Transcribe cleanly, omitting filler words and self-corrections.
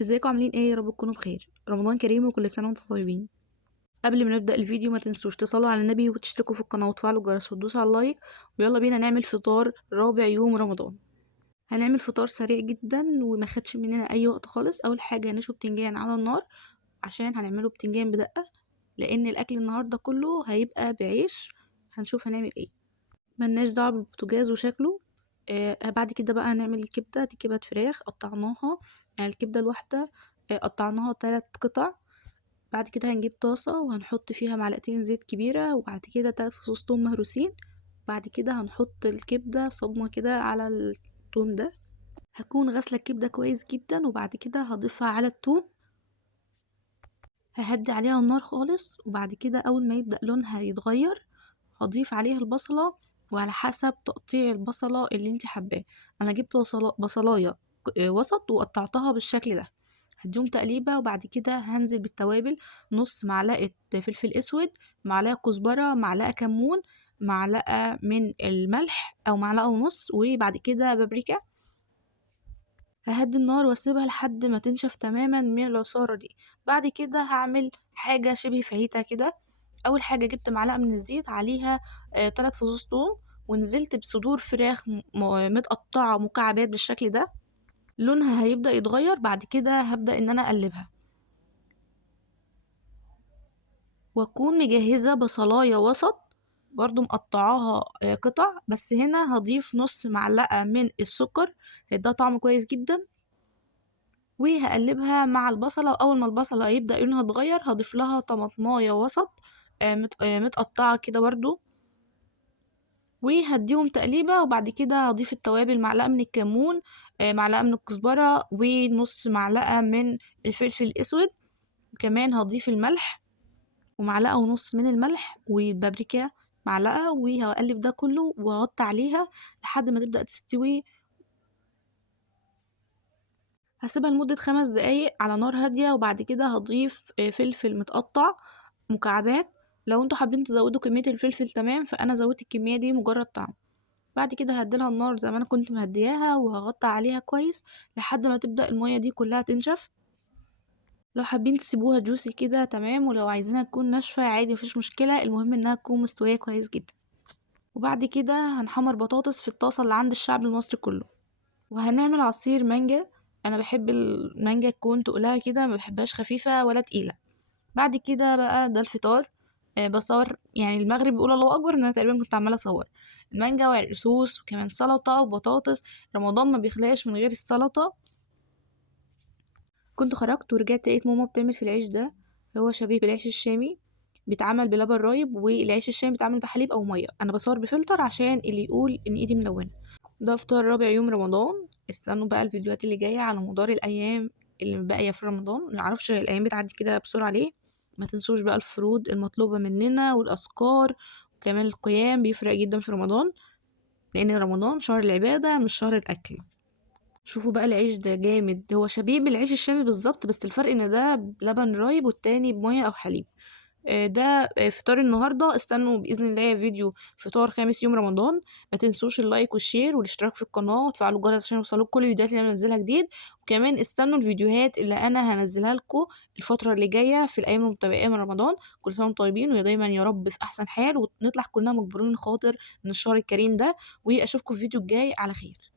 ازيكم عاملين ايه؟ يا رب تكونوا بخير. رمضان كريم وكل سنه وانتم طيبين. قبل ما نبدا الفيديو ما تنسوش تصلوا على النبي وتشتركوا في القناه وتفعلوا الجرس وتدوسوا على اللايك. ويلا بينا نعمل فطار رابع يوم رمضان. هنعمل فطار سريع جدا وما خدش مننا اي وقت خالص. اول حاجه هنشوي بتنجان على النار عشان هنعمله بتنجان بدقه، لان الاكل النهارده كله هيبقى بعيش. هنشوف هنعمل ايه. ملناش دعوه بالبوتاجاز وشكله. بعد كده بقى هنعمل الكبده. دي كبده فراخ قطعناها، يعني الكبده الواحده قطعناها 3 قطع. بعد كده هنجيب طاسة وهنحط فيها معلقتين زيت كبيرة، وبعد كده 3 فصوص توم مهروسين. بعد كده هنحط الكبدة صدمة كده على التوم ده. هكون غاسلة الكبدة كويس جدا، وبعد كده هضيفها على التوم. ههدي عليها النار خالص، وبعد كده أول ما يبدأ لونها يتغير هضيف عليها البصلة، وعلى حسب تقطيع البصلة اللي انت حباه. انا جبت بصلاية وسط وقطعتها بالشكل ده. هديهم تقليبة، وبعد كده هنزل بالتوابل. نص معلقة فلفل اسود، معلقة كزبرة، معلقة كمون، معلقة من الملح او معلقة ونص، وبعد كده بابريكا. ههدي النار واسيبها لحد ما تنشف تماما من العصارة دي. بعد كده هعمل حاجة شبه فاهيتا كده. اول حاجة جبت معلقة من الزيت عليها 3 فصوص ثوم، ونزلت بصدور فراخ متقطعة مكعبات بالشكل ده. لونها هيبدأ يتغير، بعد كده هبدأ ان انا اقلبها، واكون مجهزة بصلاية وسط برضو مقطعاها قطع. بس هنا هضيف نص معلقة من السكر، ده طعم كويس جدا. وهقلبها مع البصلة، وأول ما البصلة يبدأ لونها اتغير هضيف لها طماطماية وسط متقطعة كده برضو، وهديهم تقليبة. وبعد كده هضيف التوابل، معلقة من الكمون، معلقة من الكزبرة، ونص معلقة من الفلفل الأسود. كمان هضيف الملح، ومعلقة ونص من الملح، والبابريكا معلقة. وهقلب ده كله وأغطي عليها لحد ما تبدأ تستوي. هسيبها لمدة 5 دقايق على نار هادية، وبعد كده هضيف فلفل متقطع مكعبات. لو انتوا حابين تزودوا كمية الفلفل تمام، فأنا زودت الكمية دي مجرد طعم. بعد كده هديلها النار زي ما انا كنت مهدياها، وهغطي عليها كويس لحد ما تبدأ المية دي كلها تنشف. لو حابين تسيبوها جوسي كده تمام، ولو عايزينها تكون ناشفة عادي مفيش مشكلة، المهم انها تكون مستوية كويس جدا. وبعد كده هنحمر بطاطس في الطاسة اللي عند الشعب المصري كله. وهنعمل عصير مانجا. انا بحب المانجا تكون تقلها كده، ما بحبهاش خفيفة ولا تقيلة. بعد كده بقى ده الفطار. بصور يعني المغرب بيقول الله اكبر ان انا تقريبا كنت عماله اصور المانجا والعرقسوس وكمان سلطه وبطاطس. رمضان ما بيخلاش من غير السلطه. كنت خرجت ورجعت لقيت ماما بتعمل في العيش ده. هو شبيه بالعيش الشامي، بيتعمل بلبن رايب، والعيش الشامي بيتعمل بحليب او ميه. انا بصور بفلتر عشان اللي يقول ان ايدي ملونه. ده فطار رابع يوم رمضان. استنوا بقى الفيديوهات اللي جايه على مدار الايام اللي باقيه في رمضان. معرفش الايام بتعدي كده بسرعه ليه. ما تنسوش بقى الفروض المطلوبه مننا والاذكار، وكمان القيام بيفرق جدا في رمضان، لان رمضان شهر العباده مش شهر الاكل. شوفوا بقى العيش ده جامد، هو شبيه بالعيش الشامي بالظبط، بس الفرق ان ده بلبن رايب والتاني بميه او حليب. ده فطار النهارده. استنوا باذن الله فيديو فطار خامس يوم رمضان. ما تنسوش اللايك والشير والاشتراك في القناه وتفعلوا الجرس عشان يوصلوك كل الفيديوهات اللي انا بنزلها جديد. وكمان استنوا الفيديوهات اللي انا هنزلها لكم الفتره اللي جايه في الايام المتبقيه من رمضان. كل سنه وانتم طيبين، ويا دايما يا رب في احسن حال، ونطلع كلنا مجبورين خاطر من الشهر الكريم ده. واشوفكم في الفيديو الجاي على خير.